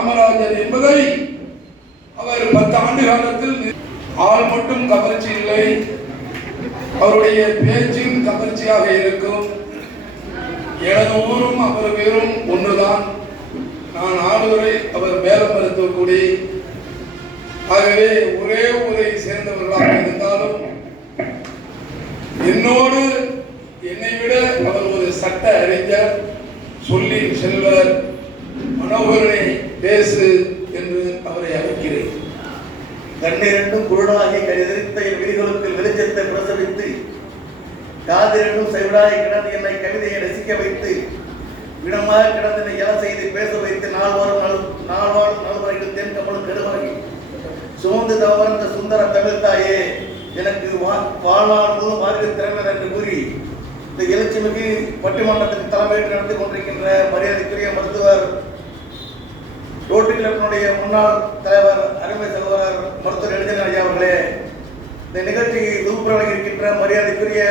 காமராஜர் என்பதை அவர் 10 ஆண்டு காலத்தில் ஆள் மட்டும் கவர்ச்சி இல்லை, அவருடைய பேச்சும் கவர்ச்சியாக இருக்கும். எனது ஊரும் அவர் பேரும் ஒன்றுதான். நான் ஆளுரை, அவர் மேலமருத்துவக்குடி. ஆகவே ஒரே ஊரை சேர்ந்தவர்களாக இருந்தாலும் என்னோடு என்னை விட அவர் ஒரு சட்ட அறிஞர், சொல்லி செல்வர், மனோகரனை பேசு என்று அவரை அழைக்கிறேன். கண்ணிரண்டும் குருடாகி கருதித்த என் விதிகளுக்கு வெளிச்சத்தை பிரசவித்து காதிரண்டும் செவிடாய் கிடந்து என்னை கவிதையை ரசிக்க வைத்து விடமாக கிடந்து என்னை என செய்து பேச வைத்து நால்வாரும் நல்வரைகள் தென் கமலும் கெடுவாகி சுமந்து தவறந்த சுந்தர தமிழ் தாயே, எனக்கு வாழ்நாள் முழுவதும் மார்க்க திறமை என்று கூறி இந்த எழுச்சிமிகு பட்டிமன்றத்தின் தலைமையேற்று நடத்தி கொண்டிருக்கின்ற மரியாதைக்குரிய மருத்துவர் ரோட்டரி கிளப்பினுடைய முன்னாள் தலைவர் அருமை சகோதரர் மருத்துவர் எழுதின ஐயா அவர்களே, இந்த நிகழ்ச்சிக்கு தொகுப்பு வழங்கியிருக்கின்ற மரியாதைக்குரிய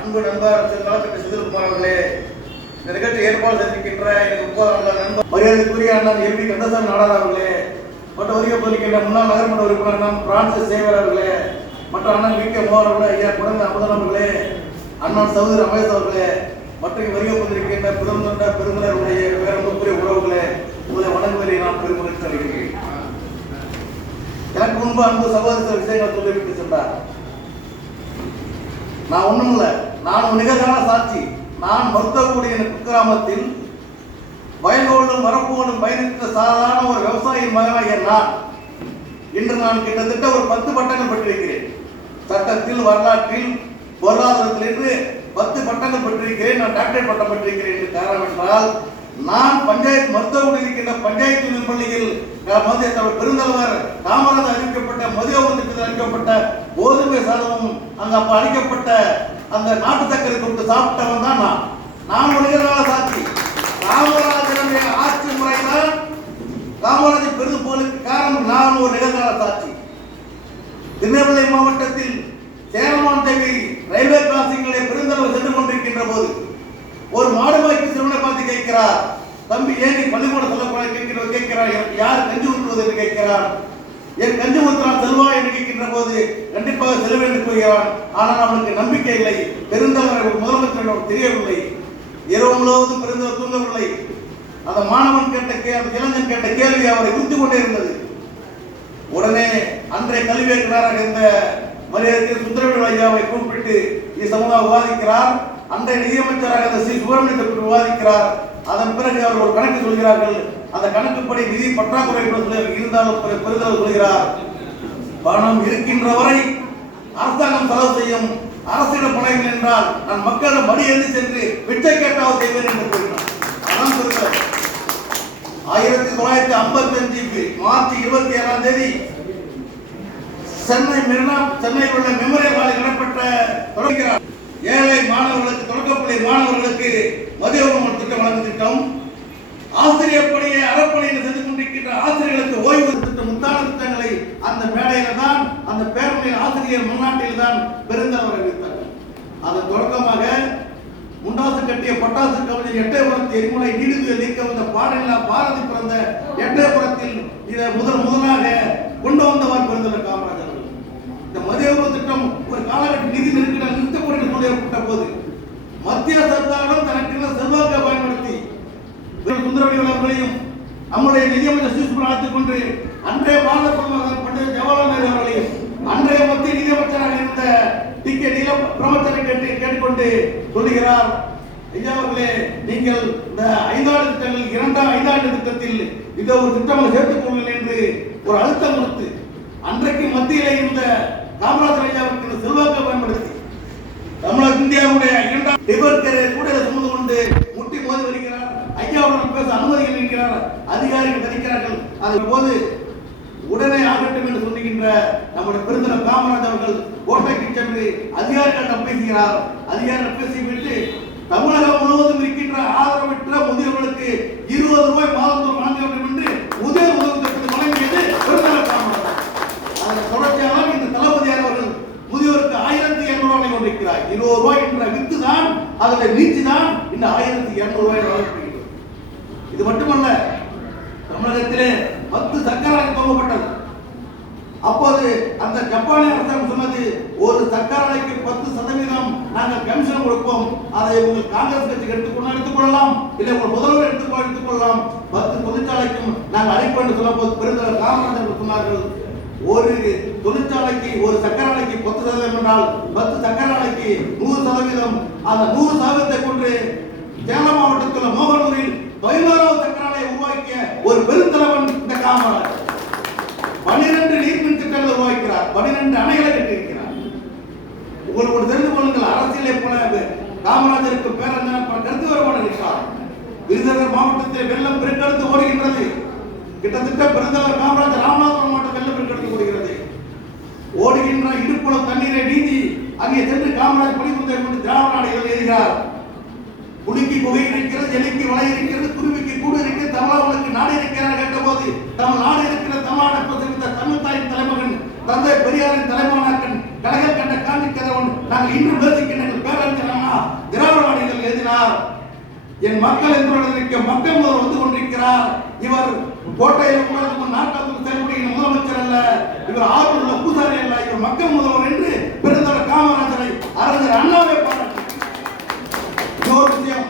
அன்பு நண்பர் நலத்திட்ட செந்தில்குமார் அவர்களே, இந்த நிகழ்ச்சி ஏற்பாடு செய்திருக்கின்ற எனக்கு 30 நண்பர் மரியாதைக்குரிய அண்ணன் எல்வி கந்தசாமி நாடார் அவர்களே, மற்ற வருகை போதிக்கின்ற முன்னாள் நகர்மன்ற உறுப்பினர் அண்ணன் பிரான்சிஸ் சேவர் அவர்களே, மற்ற அண்ணன் வி.கே. மோகன் அவர்களே, ஐயா குழந்தை அமுதன் அவர்களே, அண்ணன் சகோதரி ரமேஷ் அவர்களே, மற்ற வருகை போதிருக்கின்ற பெருந்தலைவருடைய பேரன்புக்குரிய உறவுகளே, உங்களை வணங்குவதை நான் பெருமகிழ்ச்சி அடைகிறேன். எனக்கு முன்பு அன்பு சகோதர விஷயங்களை சொல்லிவிட்டு சென்றார். நான் ஒண்ணும் இல்லை, நான் நிகழ்கால சாட்சி. நான் மருத்துவக்கூடிய குக்கிராமத்தில் வயலோடும் வரப்போடும் பயணித்த சாதாரண ஒரு விவசாயியின் மகனாகிய நான் இன்று நான் கிட்டத்தட்ட ஒரு 10 பட்டங்கள் பெற்றிருக்கிறேன். சட்டத்தில், வரலாற்றில், பொருளாதாரத்தில் என்று 10 பட்டங்கள் பெற்றிருக்கிறேன். நான் டாக்டரேட் பட்டம் பெற்றிருக்கிறேன் என்று காரணம் என்றால், நான் பஞ்சாயத்து மருத்துவமனை இருக்கின்ற பஞ்சாயத்து பள்ளியில் பெருந்தலைவர் காமராஜர் அறிவிக்கப்பட்ட மதிய உணவு திட்டத்தில் அறிவிக்கப்பட்ட கோதுமை சாதமும் அங்கு அப்ப அளிக்கப்பட்ட அந்த நாட்டு சக்கரை கொடுத்து சாப்பிட்டவன் தான் நான் ஒரு நிகழ்கால சாட்சி. காமராஜருடைய ஆட்சி முறைதான் காமராஜர் பெருது போலுக்கு காரணம். நான் ஒரு நிகழ்கால சாட்சி. திருநெல்வேலி மாவட்டத்தில் சேரமான் தேவி ரயில்வே கிராசிங்களை பெருந்தலைவர் சென்று கொண்டிருக்கின்ற போது ஒரு மாடுமாய்க்கு சிறுவனை பார்த்து கேட்கிறார், தம்பி ஏன் நீ பள்ளிக்கூடம் செல்லக்கூடாது கேட்கிறார். யார் கஞ்சி ஊற்றுவது என்று கேட்கிறார். என் கஞ்சி ஊற்றுறான் செல்வா என்று கேட்கின்ற போது கண்டிப்பாக செல்வ என்று கூறுகிறான். ஆனால் அவனுக்கு நம்பிக்கை இல்லை. பெருந்தலைவர் முதலமைச்சர் தெரியவில்லை. இரவு முழுவதும் பெருந்தலைவர் தூங்கவில்லை. அந்த மாணவன் அந்த இளைஞன் கேட்ட கேள்வி அவரை உறுத்தி கொண்டே இருந்தது. உடனே அன்றைய கல்வி இயக்குநராக இருந்த மரியாதை சுந்தரவேல் ஐயாவை கூப்பிட்டு சமூகம் விவாதிக்கிறார். அன்றைய நிதியமைச்சராக இருந்த ஸ்ரீ சுப்பிரமணியத்தை விவாதிக்கிறார். அதன் பிறகு அவர் ஒரு கணக்கு சொல்கிறார்கள். அந்த கணக்குப்படி நிதி பற்றாக்குறை இருந்தாலும் பெருந்தலைவர் சொல்கிறார், பணம் இருக்கின்ற வரை அரசாங்கம் செலவு செய்யும். அரசிடம் பணம் என்றால் நான் மக்களிடம் மடி எழுதி சென்று பிச்சை கேட்டாவது செய்வேன் என்று கூறினார். அதான் சொல்கிறார். 1955 மார்ச் 27ஆம் தேதி சென்னையில் உள்ள மெமோரியல் ஹாலில் இடம்பெற்ற தொடங்குகிறார். ஏழை மாணவர்களுக்கு, தொடக்கப்பள்ளி மாணவர்களுக்கு மதிய உணவு திட்டம் வழங்கும் திட்டம், ஆசிரியர் பணியை அறப்பணியில் செய்து கொண்டிருக்கின்ற ஆசிரியர்களுக்கு ஓய்வு திட்டம், முத்தான திட்டங்களை அந்த மேடையில தான், அந்த பேரணியில் ஆசிரியர் மாநாட்டில் தான் பெருந்தலைவர் அறிவித்தார்கள். அதன் தொடக்கமாக முண்டாசு கட்டிய பட்டாசு கவிஞர் எட்டயபுரத்து எரிமலை நீடுதல் நீக்க வந்த பாடலா பாரதி பிறந்த எட்டயபுரத்தில் இதை முதலாக கொண்டு வந்தவர் பெருந்தலைவர் காமராஜர். இந்த மதிய உணவு திட்டம் ஒரு காலகட்ட நிதி நெருக்கடி நிறுத்தப்படும் சூழல் ஏற்பட்ட போது மத்திய சர்க்காரும் தனக்கு செல்வாக்கை பயன்படுத்தி சுந்தரவேல் அவர்களையும் நம்முடைய நிதியமைச்சர் சீஸ்புரம் அழைத்துக் கொண்டு அன்றைய பாரத பிரதமர் பண்டித ஜவஹர்லால் நேரு அவர்களையும் அன்றைய மத்திய நிதியமைச்சராக இருந்த டி.கே. பிரமச்சரை கேட்டுக்கொண்டு சொல்லுகிறார், ஐயா அவர்களே, நீங்கள் இந்த 5 ஆண்டு திட்டங்கள் 5 ஆண்டு திட்டத்தில் இந்த ஒரு திட்டங்களை சேர்த்துக் கொள்ளுங்கள் என்று ஒரு அழுத்தம் கொடுத்து அன்றைக்கு மத்தியிலே இருந்த காமராஜர் ஐயாவுக்கு செல்வாக்கை பயன்படுத்தி தமிழக இந்தியாவுடைய 2ஆம் டிபர்கரை கூட சுமந்து கொண்டு முட்டி மோதி வருகிறார். ஐயாவுடன் பேச அனுமதிகள் இருக்கிறார். அதிகாரிகள் தரிக்கிறார்கள். அதன் போது உடனே ஆகட்டும் என்று சொல்லுகின்ற நம்முடைய பெருந்தலைவர் காமராஜர் அவர்கள் கோட்டைக்கு சென்று அதிகாரிகளிடம் பேசுகிறார். அதிகாரிகள் பேசிவிட்டு தமிழகம் முழுவதும் இருக்கின்ற ஆதரவற்ற முதியவர்களுக்கு 20 ரூபாய் மாதந்தோறும் வழங்க வேண்டும் என்று முதியோர் உதவி திட்டத்தை வழங்கியது பெருந்தலைவர் காமராஜர். அதன் தொடர்ச்சியாக இந்த தளபதியார் அவர்கள் முதியோருக்கு 1200 ரூபாய் கொண்டிருக்கிறார். 20 ரூபாய் என்ற வித்து தான், அதனுடைய நீச்சி தான் இந்த 1200 ரூபாய் வழங்கப்படுகிறது. இது மட்டுமல்ல, தமிழகத்திலே 10 சக்கராலை துவங்கப்பட்டது. அப்போது அந்த ஜப்பானிய அரசாங்கம் சொன்னது, ஒரு சக்கராலைக்கு 10% நாங்கள் கமிஷன் கொடுப்போம், அதை உங்கள் காங்கிரஸ் கட்சி எடுத்துக்கொள்ளலாம், இல்லை உங்கள் முதல்வர் எடுத்துக்கொள்ளலாம், 10 தொழிற்சாலைக்கும் நாங்கள் அழைப்போம் என்று சொல்ல போது பெருந்தலைவர் காமராஜர் சொன்னார்கள், ஒரு தொழிற்சாலைக்கு ஒரு சக்கராலைக்கு 10% என்றால் 10 சக்கராலைக்கு 100%, அந்த 100% கொண்டு சேலம் மாவட்டத்தில் உள்ள மோகனூரில் 11வது சக்கராலையை உருவாக்கிய ஒரு பெருந்தலைவன் இந்த காமராஜர். 12 நீர்மின் திட்டங்களை உருவாக்கிறார், 12 அணைகளை கட்டியிருக்கிறார். உங்களுக்கு தெரிந்து கொள்ளுங்கள், அரசியலை போல காமராஜருக்கு பேரன் கருத்து வேறுபாடு இருக்கிறார். விருதுநகர் மாவட்டத்தில் வெள்ளம் பெருக்கெடுத்து ஓடுகின்றது. கிட்டத்தட்ட பெருந்தலைவர் காமராஜர் ராமநாதபுரம் மாவட்டம் வெள்ளம் பெருக்கெடுத்து ஓடுகிறது. ஓடுகின்ற இடுப்புளம் தண்ணீரை நீந்தி அங்கே சென்று காமராஜர் பணிபுரிந்து கொண்டு திராவிட நாடுகள் எழுதுகிறார். புலிக்கு குகை இருக்கிறது, எலிக்கு வலை இருக்கிறது, குருவிக்கு கூடு இருக்கிறது, தமிழர்களுக்கு நாடு இருக்கிறார் கேட்ட போது தமிழ் நாடு இருக்கிற தமிழ்நாடு தமிழ் தாயின் தலைமகன் தந்தை பெரியாரின் தலைமகனாக்கன் கலைகள் கண்ட காந்தி கதவன் நாங்கள் இன்று பேசிக்கின்ற பேரறிஞர் அண்ணா திராவிட நாடுகள் எழுதினார். என் மக்கள் என்று மக்கள் முதல் வந்து கொண்டிருக்கிறார். இவர் கோட்டையில் உங்களுக்கு நாட்டாளத்தில் செயல்படுகிற முதலமைச்சர் அல்ல, இவர் ஆர்வம் உள்ள பூசாரி அல்ல, இவர் மக்கள் முதல்வர் என்று பெருந்தலைவர் காமராஜரை அறிஞர் அண்ணாவை பாராட்டி இன்னொரு விஷயம்,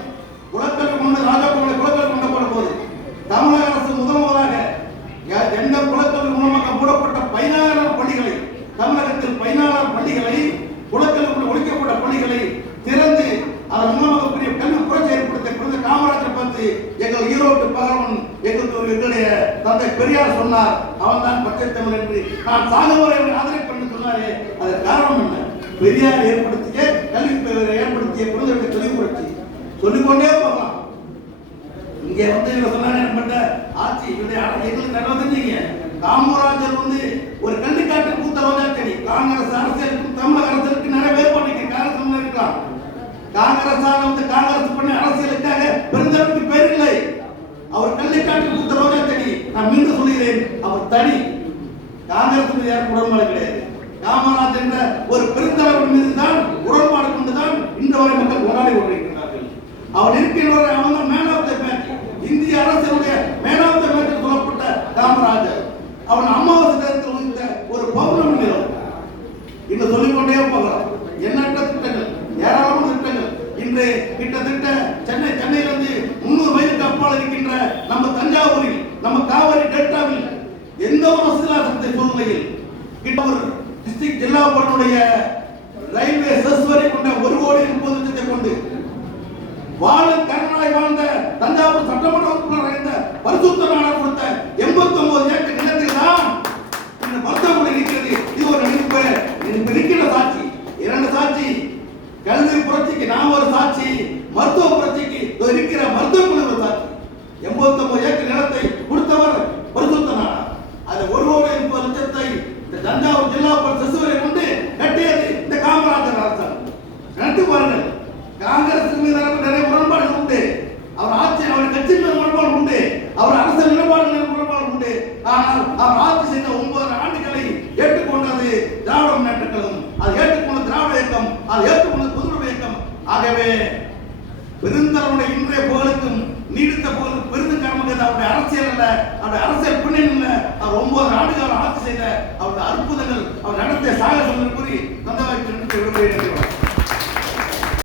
குலக்கல்வி கொண்டு ராஜாக்கோளை குலக்கல்வி கொண்டப்பட போது தமிழக அரசு முதலாக எந்த குலக்கல்வி மூலமாக மூடப்பட்ட 16 பள்ளிகளை, தமிழகத்தில் 16 பள்ளிகளை, குலக்கல்வி ஒழிக்கப்பட்ட பள்ளிகளை திறந்து அதன் மூலமாக பெரிய கல்வி புரட்சி ஏற்படுத்த காமராஜர் பார்த்து எங்கள் ஈரோட்டு பகவன் எங்களுடைய தந்தை பெரியார் சொன்னார், அவன் தான் பச்சை தமிழ் என்று நான் சாகுவரை ஆதரிப்பு என்று சொன்னாரே, அதற்கு காரணம் என்ன? பெரியார் ஏற்படுத்திய கல்வி ஏற்படுத்திய குழந்தைகளுடைய கல்வி புரட்சி சொல்லிக்கொண்டே போகலாம். இங்க இவங்க சொன்னாங்க ஆட்சி எங்களுக்கு நல்லா தெரிஞ்சீங்க, காமராஜர் ஒரு கல்விக்காட்டு கூத்த ரோஜாக்கடி. காங்கிரஸ் அரசியலுக்கும் தமிழக அரசியலுக்கு நிறைய வேறுபாடு காங்கிரஸ் இருக்கலாம். காங்கிரஸ் காங்கிரஸ் பண்ண அரசியலுக்காக பெருந்தலைவருக்கு பேர் இல்லை. அவர் கல்விக்காட்டு கூத்த ரோஜாக்கடி. நான் மீண்டும் சொல்கிறேன், அவர் தனி. காங்கிரஸ் யாருக்கு உடன்பாடு கிடையாது. காமராஜர் என்ற ஒரு பெருந்தலைவர் மீது தான் உடன்பாடு கொண்டுதான் இந்த வரை மக்கள் கொண்டாடி கொண்டிருக்கிறார்கள். அவர் இருக்கிறவரை அவன் தான் மேன் ஆஃப் தி மேட்ச், இந்திய அரசியலுடைய மேன் ஆஃப் தி மேட்ச் சொல்லப்பட்ட காமராஜர். அவன் அமாவாசை நேரத்தில் உதித்த ஒரு பௌர்ணமி நிலம். இன்னும் சொல்லிக்கொண்டே போகலாம். எண்ணற்ற திட்டங்கள், ஏராளமான திட்டங்கள். இன்று கிட்டத்தட்ட சென்னையிலிருந்து 300 மைலுக்கு அப்பால் இருக்கின்ற நம்ம தஞ்சாவூரில், நம்ம காவிரி டெல்டாவில் எந்த ஒரு வசதியில்லாத சூழ்நிலையில் கிட்ட ஒரு டிஸ்ட்ரிக்ட் ஜில்லா போர்டுடைய ரயில்வே செஸ் வரை கொண்ட 1,30,00,000 கொண்டு கருணாய் வாழ்ந்த தஞ்சாவூர் சட்டமன்ற உறுப்பினர் இருந்த பரிசுத்த நாடார் கொடுத்த 89 ஏக்கர் நிலத்தில் தான் இந்த மருத்துவமனை இருக்கிறது. இது ஒரு நினைப்பு இருக்கிற சாட்சி. 2 சாட்சி. கல்வி புரட்சிக்கு நான் ஒரு சாட்சி, மருத்துவ புரட்சிக்கு இருக்கிற மருத்துவமனை ஒரு சாட்சி. 89 ஏக்கர் நிலத்தை கொடுத்தவர் பரிசுத்த நாடார். அது 1,30,00,000 இந்த தஞ்சாவூர் ஜில்லா செசுவரை கொண்டு கட்டியது இந்த காமராஜர் அரசாங்கம். நினைத்து பாருங்கள், காங்கிரஸ் மீது நிறைய முரண்பாடுகள் உண்டு, அவர் ஆட்சி அவர் கட்சி மீது முரண்பாடு உண்டு, அவர் அரசியல் நிலைப்பாடுகள் முரண்பாடு உண்டு. ஆனால் அவர் ஆட்சி செய்த 9 ஆண்டுகளை ஏற்றுக்கொண்டது திராவிட முன்னேற்ற கழகம், அது ஏற்றுக்கொண்ட திராவிட இயக்கம், அது ஏற்றுக்கொண்ட பொதுவுடைமை இயக்கம். ஆகவே பெருந்தலைவருடைய இன்றைய புகழுக்கும் நீடித்த புகழுக்கும் பெருந்த காரணமாக அவருடைய அரசியல் அல்ல, அவருடைய அரசியல் பின்னணி இல்ல, அவர் 9 ஆண்டுகாலம் ஆட்சி செய்த அவருடைய அற்புதங்கள், அவர் நடத்திய சாகசங்கள் கூறி தந்தவாய்க்கு விடுகிறேன்.